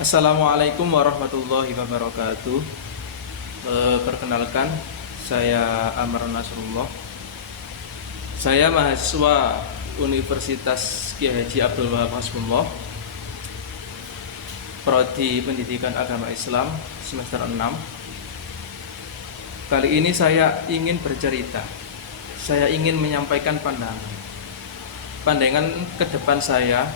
Assalamualaikum warahmatullahi wabarakatuh. Perkenalkan, saya Amr Nasrullah. Saya mahasiswa Universitas Kiai Haji Abdul Wahab Hasbullah, Prodi Pendidikan Agama Islam semester 6. Kali ini saya ingin bercerita. Saya ingin menyampaikan pandangan ke depan saya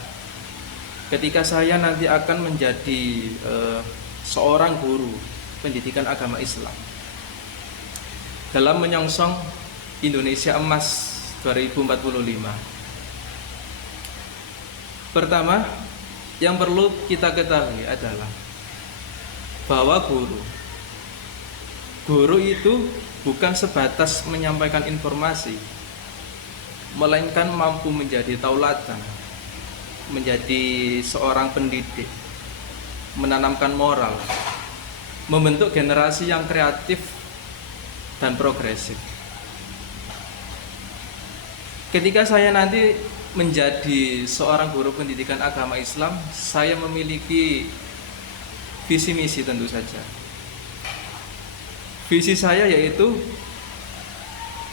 ketika saya nanti akan menjadi seorang guru pendidikan agama Islam dalam menyongsong Indonesia Emas 2045. Pertama, yang perlu kita ketahui adalah bahwa guru itu bukan sebatas menyampaikan informasi, melainkan mampu menjadi tauladan, menjadi seorang pendidik, menanamkan moral, membentuk generasi yang kreatif dan progresif. Ketika saya nanti menjadi seorang guru pendidikan agama Islam, saya memiliki visi misi tentu saja. Visi saya yaitu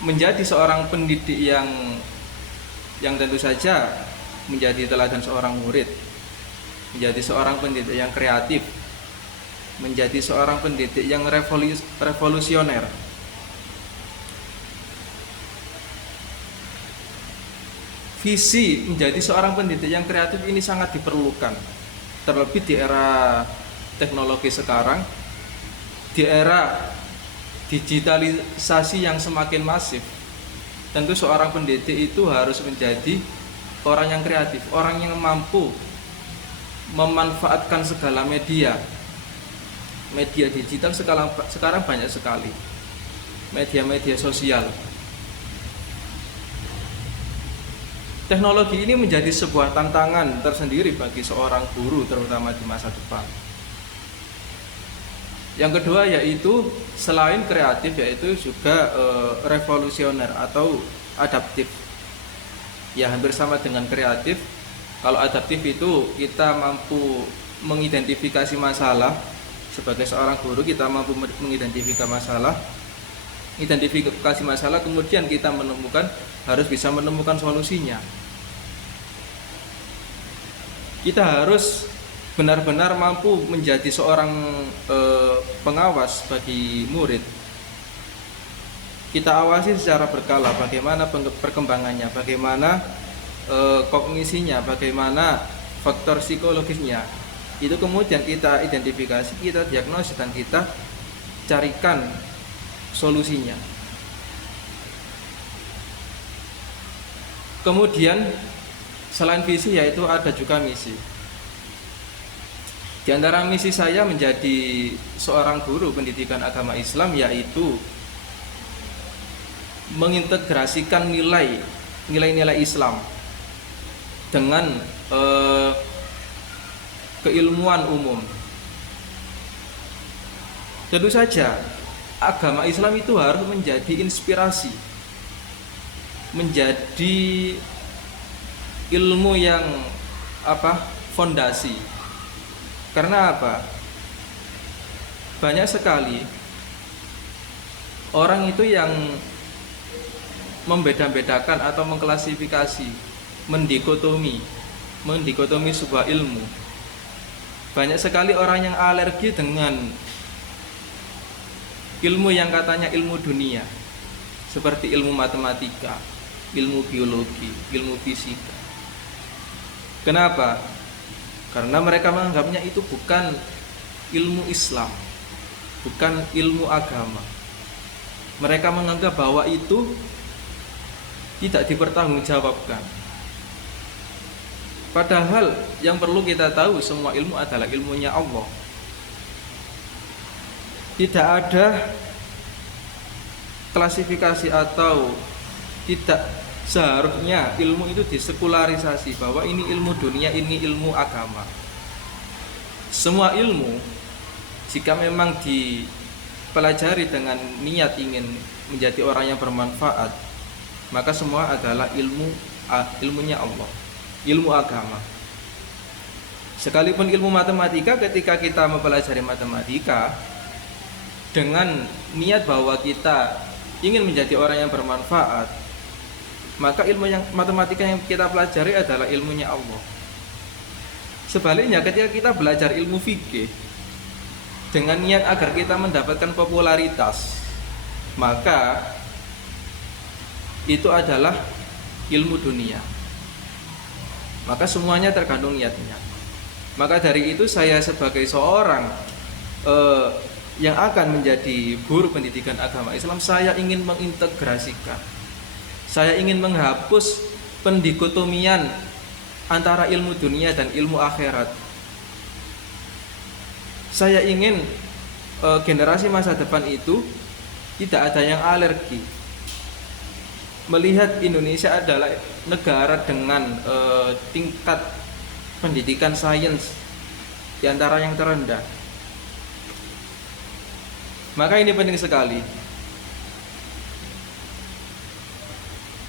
menjadi seorang pendidik yang tentu saja menjadi teladan seorang murid, menjadi seorang pendidik yang kreatif, menjadi seorang pendidik yang revolusioner. Visi menjadi seorang pendidik yang kreatif ini sangat diperlukan, terlebih di era teknologi sekarang, di era digitalisasi yang semakin masif. Tentu seorang pendidik itu harus menjadi orang yang kreatif, orang yang mampu memanfaatkan segala media digital. Sekarang banyak sekali media sosial. Teknologi ini menjadi sebuah tantangan tersendiri bagi seorang guru, terutama di masa depan. Yang kedua yaitu selain kreatif, yaitu juga revolusioner atau adaptif. Ya, hampir sama dengan kreatif. Kalau adaptif itu kita mampu mengidentifikasi masalah. Sebagai seorang guru kita mampu mengidentifikasi masalah, kemudian kita harus bisa menemukan solusinya. Kita harus benar-benar mampu menjadi seorang pengawas bagi murid. Kita awasi secara berkala bagaimana perkembangannya, bagaimana kognisinya, bagaimana faktor psikologisnya. Itu kemudian kita identifikasi, kita diagnosis, dan kita carikan solusinya. Kemudian selain visi yaitu ada juga misi. Di antara misi saya menjadi seorang guru pendidikan agama Islam yaitu mengintegrasikan nilai-nilai Islam dengan keilmuan umum. Tentu saja agama Islam itu harus menjadi inspirasi, menjadi ilmu yang fondasi. Karena apa? Banyak sekali orang itu yang membeda-bedakan atau mengklasifikasi, mendikotomi sebuah ilmu. Banyak sekali orang yang alergi dengan ilmu yang katanya ilmu dunia, seperti ilmu matematika, ilmu biologi, ilmu fisika. Kenapa? Karena mereka menganggapnya itu bukan ilmu Islam, bukan ilmu agama. Mereka menganggap bahwa itu tidak dipertanggungjawabkan. Padahal yang perlu kita tahu, semua ilmu adalah ilmunya Allah. Tidak ada klasifikasi atau tidak seharusnya ilmu itu disekularisasi bahwa ini ilmu dunia, ini ilmu agama. Semua ilmu jika memang dipelajari dengan niat ingin menjadi orang yang bermanfaat, maka semua adalah ilmunya Allah, ilmu agama. Sekalipun ilmu matematika, ketika kita mempelajari matematika dengan niat bahwa kita ingin menjadi orang yang bermanfaat, maka ilmu yang matematika yang kita pelajari adalah ilmunya Allah. Sebaliknya, ketika kita belajar ilmu fikih dengan niat agar kita mendapatkan popularitas, maka itu adalah ilmu dunia. Maka semuanya tergantung niatnya. Maka dari itu saya sebagai seorang yang akan menjadi guru pendidikan agama Islam, saya ingin mengintegrasikan, saya ingin menghapus pendikotomian antara ilmu dunia dan ilmu akhirat. Saya ingin generasi masa depan itu tidak ada yang alergi melihat Indonesia adalah negara dengan tingkat pendidikan sains di antara yang terendah. Maka ini penting sekali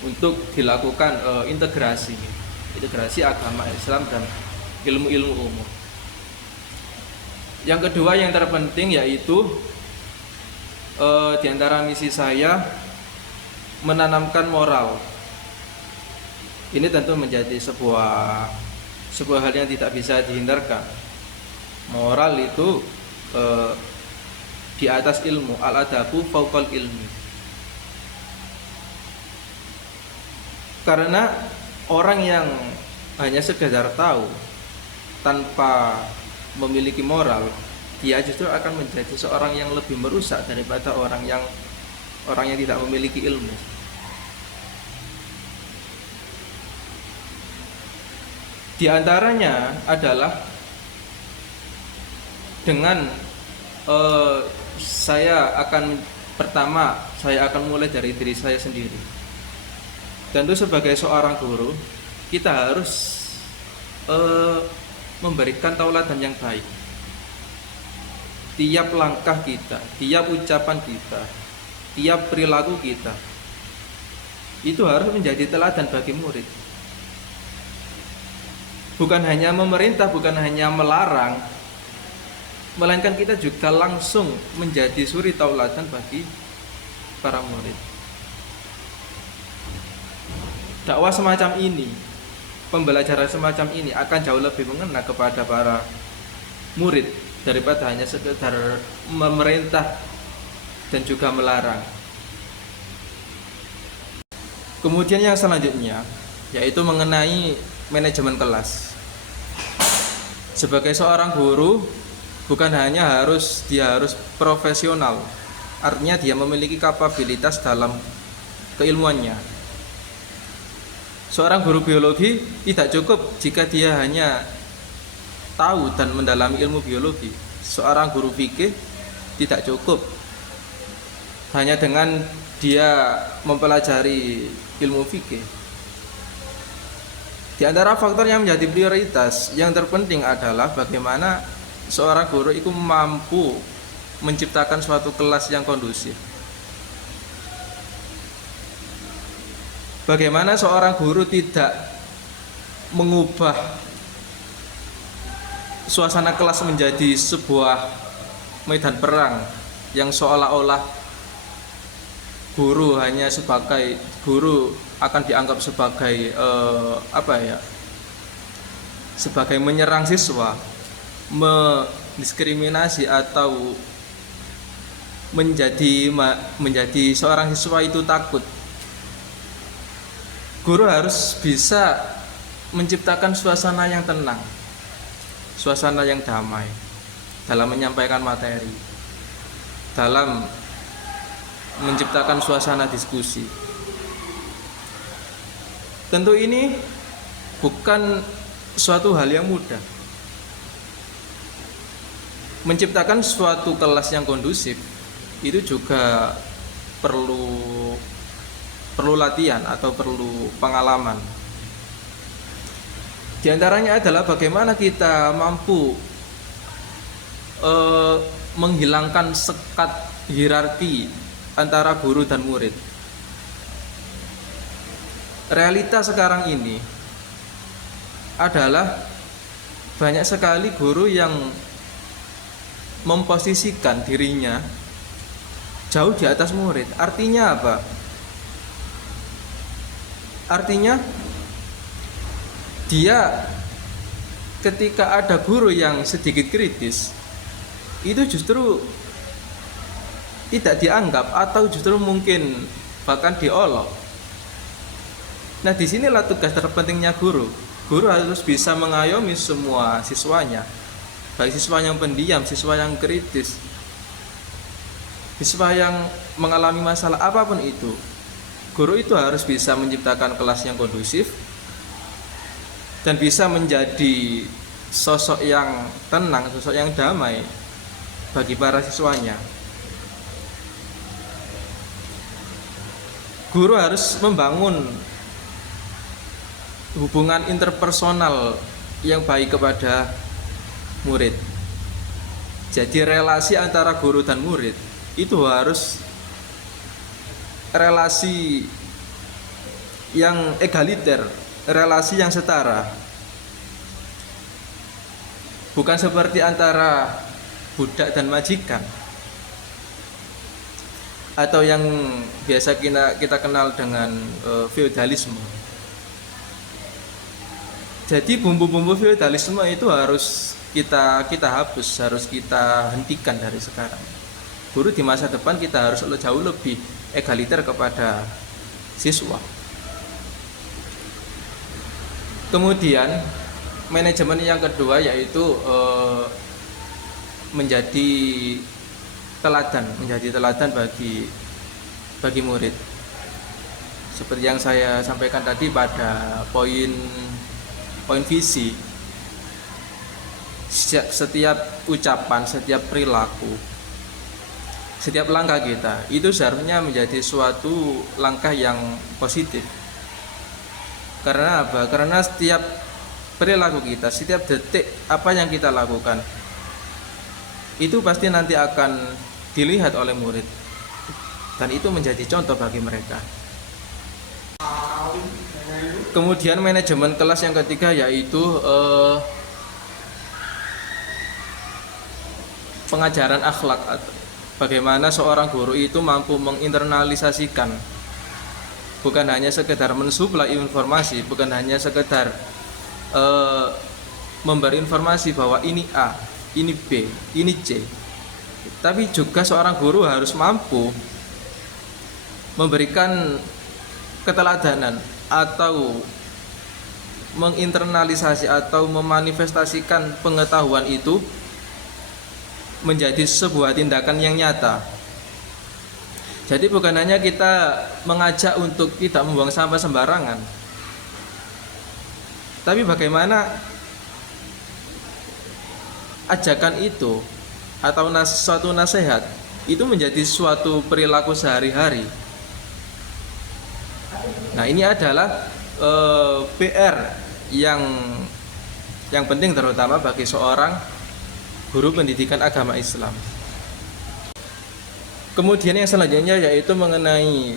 untuk dilakukan integrasi agama Islam dan ilmu-ilmu umum. Yang kedua yang terpenting yaitu di antara misi saya menanamkan moral. Ini tentu menjadi sebuah hal yang tidak bisa dihindarkan. Moral itu di atas ilmu, al-adabu fauqal ilmi. Karena orang yang hanya sekedar tahu tanpa memiliki moral, dia justru akan menjadi seorang yang lebih merusak daripada orang yang tidak memiliki ilmu. Di antaranya adalah dengan saya akan mulai dari diri saya sendiri. Tentu sebagai seorang guru, kita harus memberikan tauladan yang baik. Tiap langkah kita, tiap ucapan kita, tiap perilaku kita itu harus menjadi teladan bagi murid. Bukan hanya memerintah, bukan hanya melarang, melainkan kita juga langsung menjadi suri tauladan bagi para murid. Dakwah semacam ini, pembelajaran semacam ini akan jauh lebih mengena kepada para murid daripada hanya sekedar memerintah dan juga melarang. Kemudian yang selanjutnya yaitu mengenai manajemen kelas. Sebagai seorang guru, bukan hanya dia harus profesional, artinya dia memiliki kapabilitas dalam keilmuannya. Seorang guru biologi tidak cukup jika dia hanya tahu dan mendalami ilmu biologi. Seorang guru fikih tidak cukup hanya dengan dia mempelajari ilmu fikih. Di antara faktor yang menjadi prioritas yang terpenting adalah bagaimana seorang guru itu mampu menciptakan suatu kelas yang kondusif. Bagaimana seorang guru tidak mengubah suasana kelas menjadi sebuah medan perang yang seolah-olah guru akan dianggap sebagai sebagai menyerang siswa, mendiskriminasi atau menjadi seorang siswa itu takut. Guru harus bisa menciptakan suasana yang tenang, suasana yang damai dalam menyampaikan materi, dalam menciptakan suasana diskusi. Tentu ini bukan suatu hal yang mudah. Menciptakan suatu kelas yang kondusif itu juga perlu latihan atau perlu pengalaman. Di antaranya adalah bagaimana kita mampu menghilangkan sekat hierarki antara guru dan murid. Realita sekarang ini adalah banyak sekali guru yang memposisikan dirinya jauh di atas murid. Artinya apa? Artinya dia ketika ada guru yang sedikit kritis, itu justru tidak dianggap atau justru mungkin bahkan diolok. Nah, disinilah tugas terpentingnya guru. Guru harus bisa mengayomi semua siswanya, baik siswa yang pendiam, siswa yang kritis, siswa yang mengalami masalah apapun itu. Guru itu harus bisa menciptakan kelas yang kondusif dan bisa menjadi sosok yang tenang, sosok yang damai bagi para siswanya. Guru harus membangun hubungan interpersonal yang baik kepada murid. Jadi relasi antara guru dan murid itu harus relasi yang egaliter, relasi yang setara. Bukan seperti antara budak dan majikan, atau yang biasa kita kenal dengan feodalisme. Jadi bumbu-bumbu feodalisme itu harus kita hapus, harus kita hentikan dari sekarang. Guru di masa depan kita harus jauh lebih egaliter kepada siswa. Kemudian manajemen yang kedua yaitu menjadi teladan bagi murid. Seperti yang saya sampaikan tadi pada poin visi. Setiap ucapan, setiap perilaku, setiap langkah kita itu seharusnya menjadi suatu langkah yang positif. Karena apa? Karena setiap perilaku kita, setiap detik apa yang kita lakukan itu pasti nanti akan dilihat oleh murid, dan itu menjadi contoh bagi mereka. Kemudian manajemen kelas yang ketiga yaitu pengajaran akhlak. Bagaimana seorang guru itu mampu menginternalisasikan, bukan hanya sekedar mensuplai informasi, bukan hanya sekedar memberi informasi bahwa ini A, ini B, ini C, tapi juga seorang guru harus mampu memberikan keteladanan atau menginternalisasi atau memanifestasikan pengetahuan itu menjadi sebuah tindakan yang nyata. Jadi bukan hanya kita mengajak untuk tidak membuang sampah sembarangan, tapi bagaimana ajakan itu atau suatu nasihat itu menjadi suatu perilaku sehari-hari. Nah, ini adalah PR yang penting terutama bagi seorang guru pendidikan agama Islam. Kemudian yang selanjutnya yaitu mengenai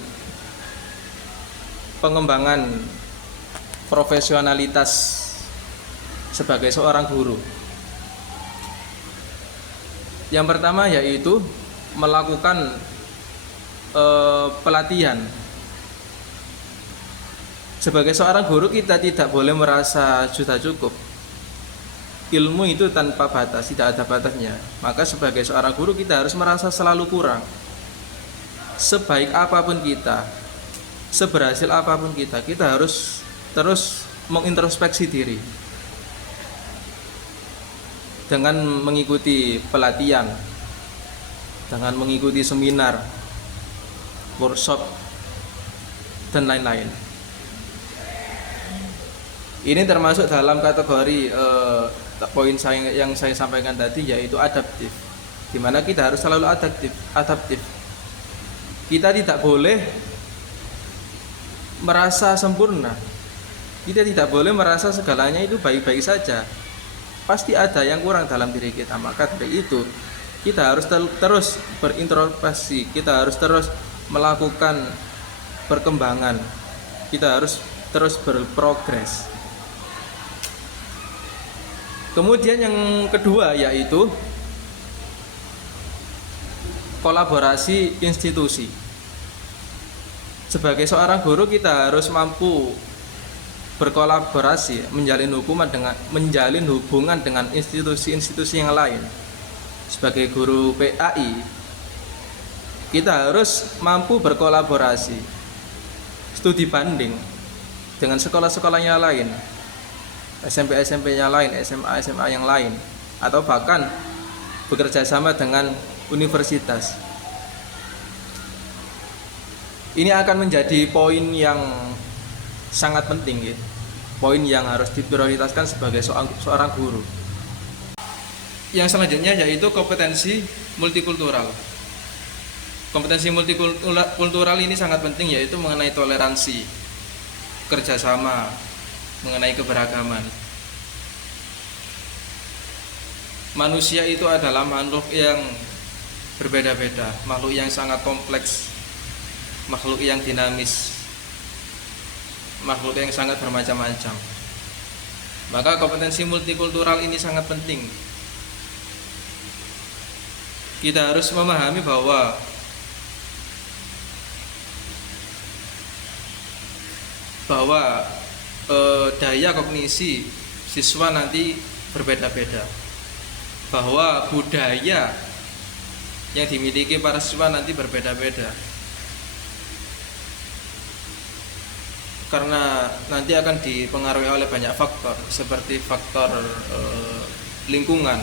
pengembangan profesionalitas sebagai seorang guru. Yang pertama yaitu melakukan pelatihan. Sebagai seorang guru kita tidak boleh merasa sudah cukup. Ilmu itu tanpa batas, tidak ada batasnya. Maka sebagai seorang guru kita harus merasa selalu kurang. Sebaik apapun kita, seberhasil apapun kita harus terus mengintrospeksi diri dengan mengikuti pelatihan, dengan mengikuti seminar, workshop, dan lain-lain. Ini termasuk dalam kategori poin yang saya sampaikan tadi yaitu adaptif, di mana kita harus selalu adaptif. Kita tidak boleh merasa sempurna. Kita tidak boleh merasa segalanya itu baik-baik saja. Pasti ada yang kurang dalam diri kita. Maka dari itu kita harus terus berintrospeksi, kita harus terus melakukan perkembangan, kita harus terus berprogres. Kemudian yang kedua yaitu kolaborasi institusi. Sebagai seorang guru kita harus mampu berkolaborasi, menjalin hubungan dengan institusi-institusi yang lain. Sebagai guru PAI, kita harus mampu berkolaborasi, studi banding dengan sekolah-sekolahnya lain, SMP-SMP-nya lain, SMA-SMA yang lain, atau bahkan bekerja sama dengan universitas. Ini akan menjadi poin yang sangat penting ya. Poin yang harus diprioritaskan sebagai seorang guru. Yang selanjutnya yaitu kompetensi multikultural. Kompetensi multikultural ini sangat penting, yaitu mengenai toleransi, kerjasama, mengenai keberagaman. Manusia itu adalah makhluk yang berbeda-beda, makhluk yang sangat kompleks, makhluk yang dinamis, makhluk yang sangat bermacam-macam. Maka kompetensi multikultural ini sangat penting. Kita harus memahami bahwa daya kognisi siswa nanti berbeda-beda, bahwa budaya yang dimiliki para siswa nanti berbeda-beda, karena nanti akan dipengaruhi oleh banyak faktor, seperti faktor lingkungan,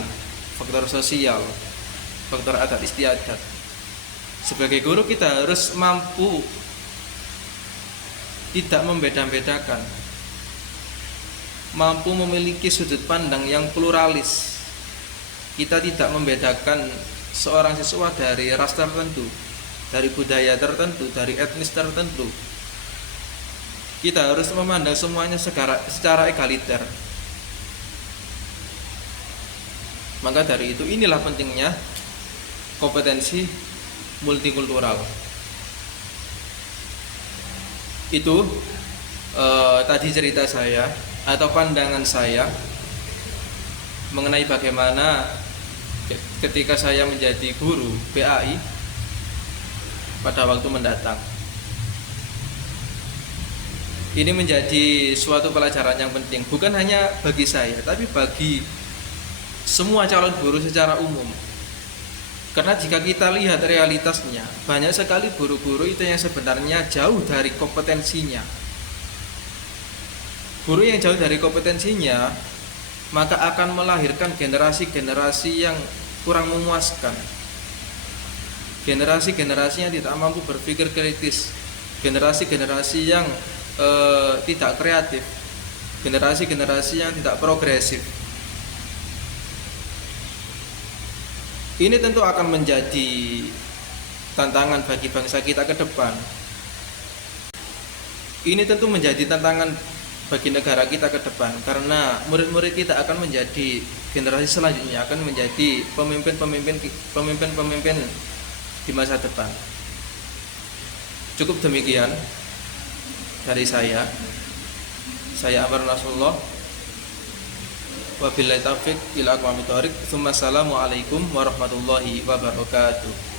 faktor sosial, faktor adat istiadat. Sebagai guru kita harus mampu tidak membeda-bedakan, mampu memiliki sudut pandang yang pluralis. Kita tidak membedakan seorang siswa dari ras tertentu, dari budaya tertentu, dari etnis tertentu. Kita harus memandang semuanya secara egaliter. Maka dari itu, inilah pentingnya kompetensi multikultural. Itu tadi cerita saya atau pandangan saya mengenai bagaimana ketika saya menjadi guru PAI pada waktu mendatang. Ini menjadi suatu pelajaran yang penting, bukan hanya bagi saya, tapi bagi semua calon guru secara umum. Karena jika kita lihat realitasnya, banyak sekali guru-guru itu yang sebenarnya jauh dari kompetensinya. Guru yang jauh dari kompetensinya, maka akan melahirkan generasi-generasi yang kurang memuaskan. Generasi-generasi yang tidak mampu berpikir kritis, generasi-generasi yang tidak kreatif, generasi-generasi yang tidak progresif. Ini tentu akan menjadi tantangan bagi bangsa kita ke depan. Ini tentu menjadi tantangan bagi negara kita ke depan, karena murid-murid kita akan menjadi generasi selanjutnya, akan menjadi pemimpin di masa depan. Cukup demikian dari saya. Saya Amar Nasrullah. Wabillahi taufiq ila aqwamit thoriq. Assalamualaikum warahmatullahi wabarakatuh.